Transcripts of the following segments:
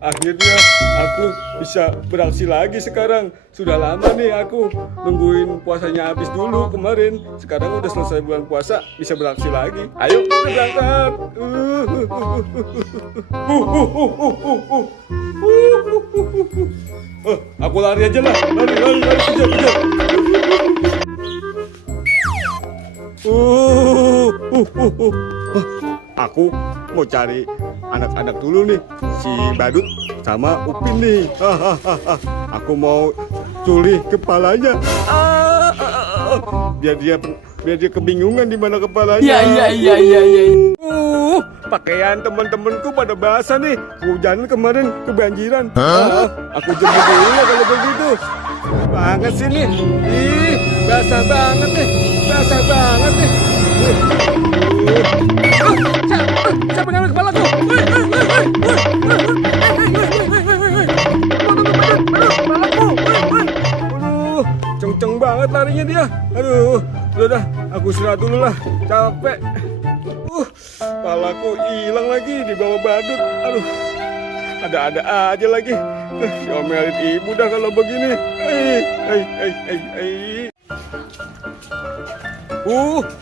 Akhirnya aku bisa beraksi lagi sekarang. Sudah lama nih aku nungguin puasanya habis dulu kemarin. Sekarang udah selesai bulan puasa, bisa beraksi lagi. Ayo kita berangkat. Aku lari aja lah. Lari, kejar. Aku mau cari anak-anak dulu nih, si Badut sama Upin nih. Aku mau curi kepalanya. Biar dia kebingungan di mana kepalanya. Iya. Pakaian teman-temanku pada basah nih. Hujan kemarin kebanjiran. Aku jemput dulu ya kalau begitu. Banget sih nih. Ih, basah banget nih. Siapa yang ngambil kepalaku? Aduh, kenceng banget larinya dia. Aduh, udah, aku istirahat dulu lah. Capek. Kepalaku hilang lagi di bawah badut. Aduh, ada-ada aja lagi. Diomelin ibu dah kalau begini.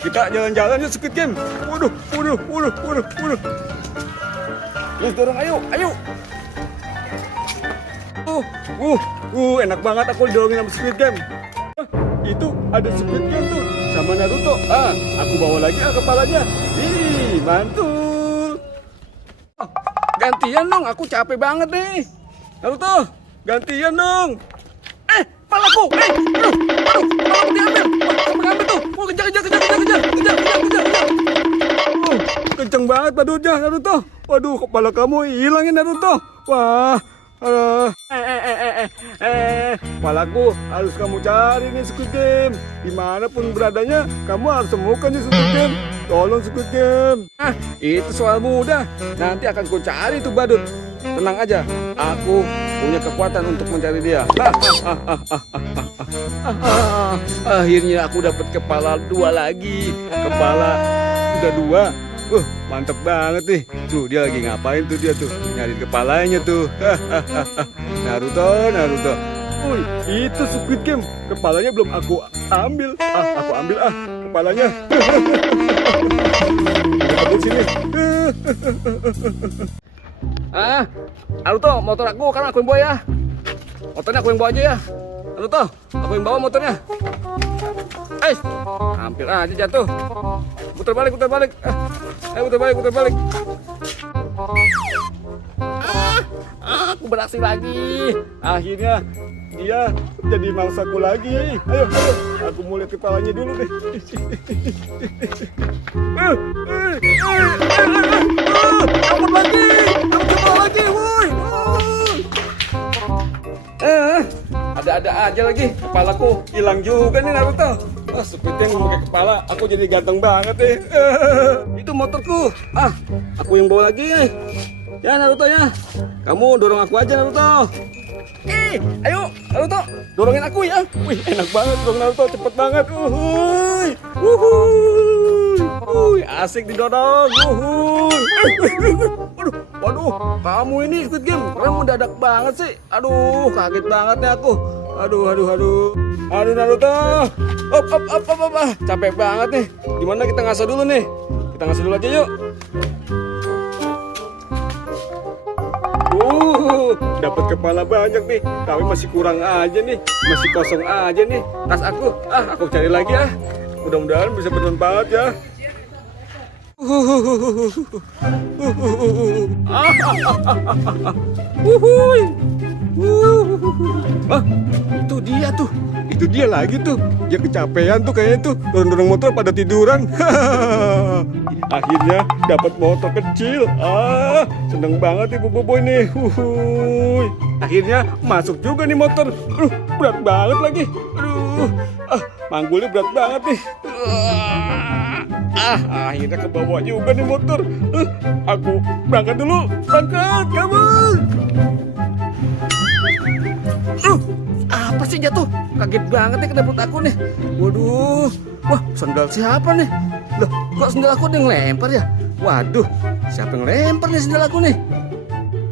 Kita jalan-jalan ya Squid Game. Waduh. Terus dorong, ayo. Enak banget aku didorongin sama Squid Game. Itu ada Squid Game tuh sama Naruto. Aku bawa lagi kepalanya. Ih, mantul. Gantian dong, aku capek banget nih. Naruto, gantian dong. Palaku. Palaku diambil. Sampai ngambil tuh. Kejar. Kenceng banget badutnya Naruto. Waduh, kepala kamu hilang ya Naruto. Wah. Kepalaku harus kamu cari nih Squid Game. Dimanapun beradanya, kamu harus temukan nih Squid Game. Tolong Squid Game. Itu soal mudah. Nanti akan ku cari tuh badut. Tenang aja, aku punya kekuatan untuk mencari dia. Akhirnya aku dapat kepala 2 lagi. Kepala sudah 2. Mantep banget nih. Tuh dia lagi ngapain tuh dia tuh? Nyari kepalanya tuh. Naruto. Itu Squid Game. Kepalanya belum aku ambil. Aku ambil kepalanya. Aku sini. Naruto, motor aku kan aku yang bawa ya. Motornya aku yang bawa aja ya. Naruto, aku yang bawa motornya. Hampir aja jatuh. Putar balik. Putar balik. Aku beraksi lagi. Akhirnya dia jadi mangsaku lagi. Ayo. Aku mau lihat kepalanya dulu deh. Ampun lagi. Woi. Ada-ada aja lagi. Kepalaku hilang juga nih Naruto. Squid Game pakai kepala, aku jadi ganteng banget nih. Itu motorku. Aku yang bawa lagi nih. Ya Naruto ya. Kamu dorong aku aja Naruto. Ayo Naruto, dorongin aku ya. Wih, enak banget dong Naruto, cepet banget. Asik didorong. Waduh, kamu ini Squid Game, kamu mendadak banget sih. Aduh, kaget banget nih aku. Aduh Naruto. Op. Capek banget nih. Gimana kita ngasah dulu nih? Kita ngasah dulu aja yuk. Dapat kepala banyak nih, tapi masih kurang aja nih, masih kosong aja nih tas aku. Aku cari lagi ya. Mudah-mudahan bisa bermanfaat ya. Itu dia tuh. Itu dia lagi tuh. Dia kecapean tuh kayaknya tuh. Dorong-dorong motor pada tiduran. Akhirnya dapat motor kecil. Seneng banget ibu bobo ini. Akhirnya masuk juga nih motor. Berat banget lagi. Panggulnya berat banget nih. Akhirnya ke bawah juga nih motor. Aku berangkat dulu. Berangkat, kabur. Apa sih jatuh? Kaget banget nih kena perut aku nih. Waduh. Wah, sandal siapa nih? Loh, kok sandal aku ada yang lempar ya? Waduh, siapa yang lempar nih sendal aku nih?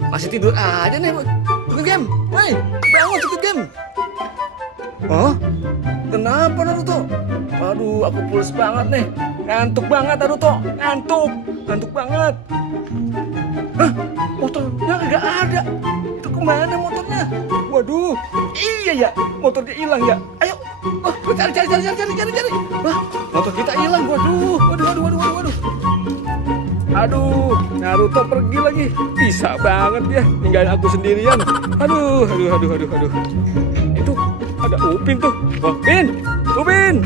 Masih tidur aja nih. Squid Game, woi, bangun Squid Game. Hah? Kenapa Naruto? Aduh, aku pules banget nih. Ngantuk banget Naruto, ngantuk banget. Hah? Motornya nggak ada. Itu kemana motornya? Waduh, iya ya, motornya hilang ya. Ayo, cari. Wah, motor kita hilang. Waduh. Aduh, Naruto pergi lagi. Bisa banget ya, ninggalin aku sendirian. Aduh. Itu ada Upin tuh. Wah, Upin.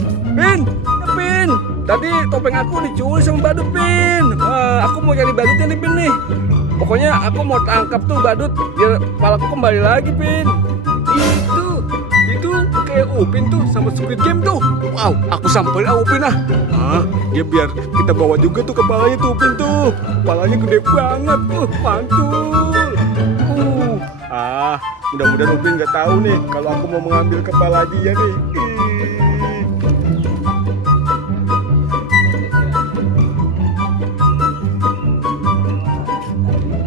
Tadi topeng aku dicuri sama badut, Pin. Aku mau cari badutnya nih, Pin nih. Pokoknya aku mau tangkap tuh badut biar kepalaku kembali lagi, Pin. Itu kayak Upin tuh sama Squid Game tuh. Wow, aku samperin Upin ah. Ya biar kita bawa juga tuh kepalanya tuh Upin tuh. Kepalanya gede banget tuh, mantul. Mudah-mudahan Upin nggak tahu nih kalau aku mau mengambil kepala dia nih.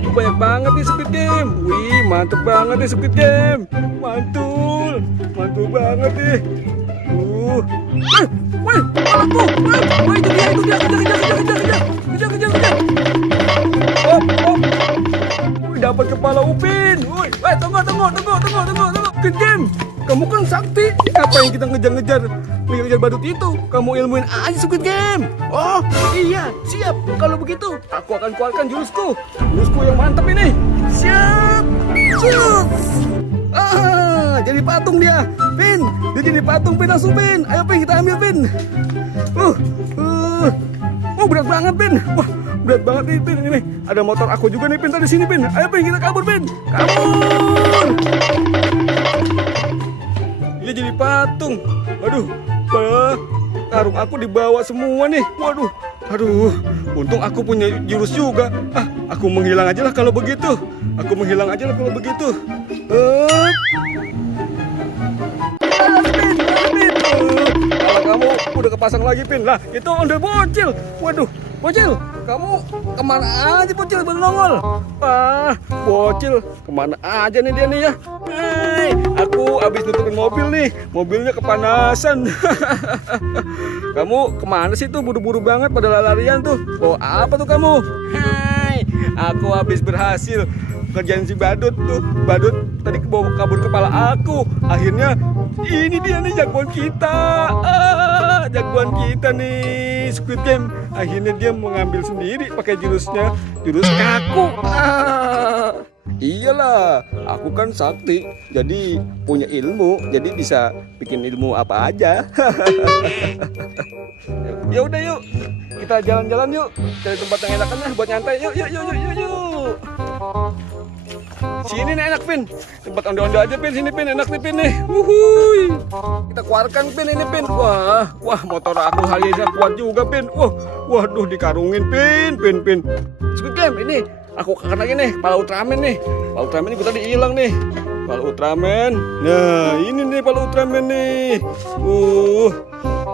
Banyak banget nih Squid Game. Wih, mantep banget nih Squid Game. Mantul banget nih. Wih, kepalaku. Wih, itu dia. Kejar. Hop. Wih, dapat kepala Upin. Wih, tunggu. Squid Game, kamu kan sakti. Ngapain kita ngejar badut itu? Kamu ilmuin aja Squid Game. Oh iya, siap. Kalau begitu, aku akan keluarkan jurusku yang mantap ini. Siap. Jadi patung dia, Pin. Dia jadi patung, Pin, langsung, Pin. Ayo, Pin, kita ambil, Pin. Berat banget, Pin. Wah, berat banget nih, Pin. Ini ada motor aku juga nih, Pin. Tadi sini, Pin. Ayo, Pin, kita kabur, Pin. Kabur. Dia jadi patung. Aduh, karung aku dibawa semua nih. Waduh, untung aku punya jurus juga. Aku menghilang aja lah kalau begitu. Kalau kamu udah kepasang lagi, Pin. Lah, itu udah bocil. Waduh, bocil, kamu kemana aja, bocil, baru nongol? Bocil, kemana aja nih dia nih ya? Aku habis nutupin mobil nih. Mobilnya kepanasan. Kamu kemana sih tuh? Buru-buru banget pada larian tuh. Apa tuh kamu? Aku habis berhasil kerjaan si badut tuh. Badut tadi kebawa kabur kepala aku. Akhirnya ini dia nih jagoan kita. Jagoan kita nih Squid Game. Akhirnya dia mengambil sendiri pakai jurus kaku. Iyalah, aku kan sakti, jadi punya ilmu, jadi bisa bikin ilmu apa aja. Ya udah yuk, kita jalan-jalan yuk, cari tempat yang enakan buat nyantai. Yuk. Sini nih enak, Pin. Tempat ondo-ondo aja, Pin. Sini, Pin. Enak nih, Pin nih. Wuhui. Kita keluarkan, Pin, ini, Pin. Wah, motor aku harinya kuat juga, Pin. Waduh, dikarungin, Pin. Squid Game, ini aku kangen lagi nih, kepala Ultraman nih. Kepala Ultraman ini gue tadi hilang nih. Kepala Ultraman. Nah, ini nih kepala Ultraman nih.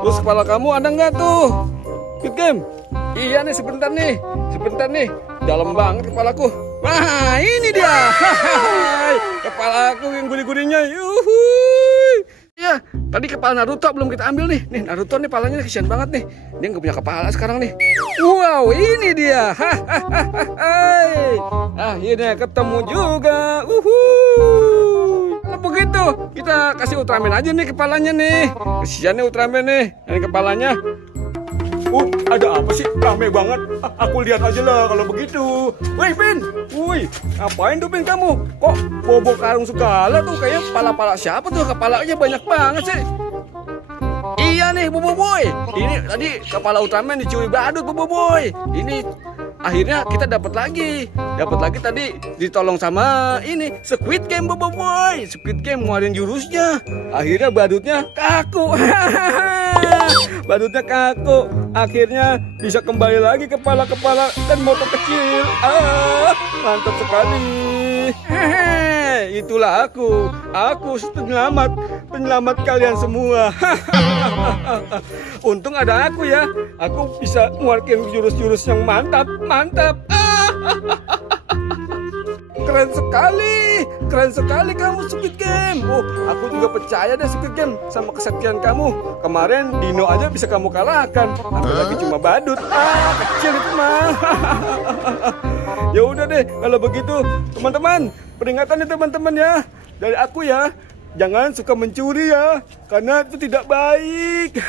Terus kepala kamu ada nggak tuh? Squid Game. Iya nih, sebentar nih. Dalam banget kepalaku. Wah, ini dia. Kepalaku yang gurih-gurihnya. Ya, tadi kepala Naruto belum kita ambil nih. Nih, Naruto nih kepalanya kesian banget nih. Dia nggak punya kepala sekarang nih. Wow, ini dia. Akhirnya ketemu juga. Kalau begitu, kita kasih Ultraman aja nih kepalanya nih. Kesian nih Ultraman nih. Ini kepalanya. Ada apa sih? Rame banget. Aku lihat aja lah kalau begitu. Woi, Pin. Ngapain tuh, Pin, kamu? Kok bobo karung segala tuh? Kayaknya kepala-pala siapa tuh? Kepalanya banyak banget sih. Iya nih, Bobo Boy. Ini tadi kepala Ultraman dicuri badut, Bobo Boy. Ini akhirnya kita dapat lagi tadi ditolong sama ini Squid Game, Bobo Boy. Squid Game ngeluarin jurusnya. Akhirnya badutnya kaku. Akhirnya bisa kembali lagi kepala-kepala dan motor kecil. Mantap sekali. Itulah aku penyelamat kalian semua. Untung ada aku ya. Aku bisa ngeluarin jurus-jurus yang mantap. Keren sekali kamu Squid Game. Oh, aku juga percaya deh Squid Game sama kesaktian kamu. Kemarin Dino aja bisa kamu kalahkan, apalagi cuma badut. Kecil itu mah. Ya udah deh, kalau begitu teman-teman, peringatan nih teman-teman ya, dari aku ya. Jangan suka mencuri ya, karena itu tidak baik.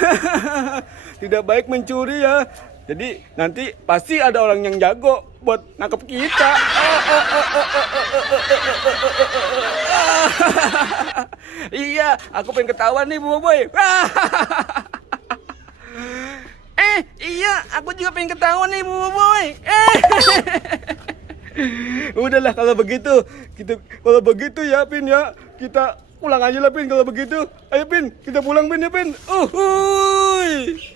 Tidak baik mencuri ya. Jadi nanti pasti ada orang yang jago buat nangkep kita. Iya, aku pengen ketahuan nih Bu Boy. Iya, aku juga pengen ketahuan nih Bu Boy. Udahlah kalau begitu ya Pin ya, kita pulang aja lah Pin kalau begitu. Ayo Pin, kita pulang Pin ya Pin. Uhuy.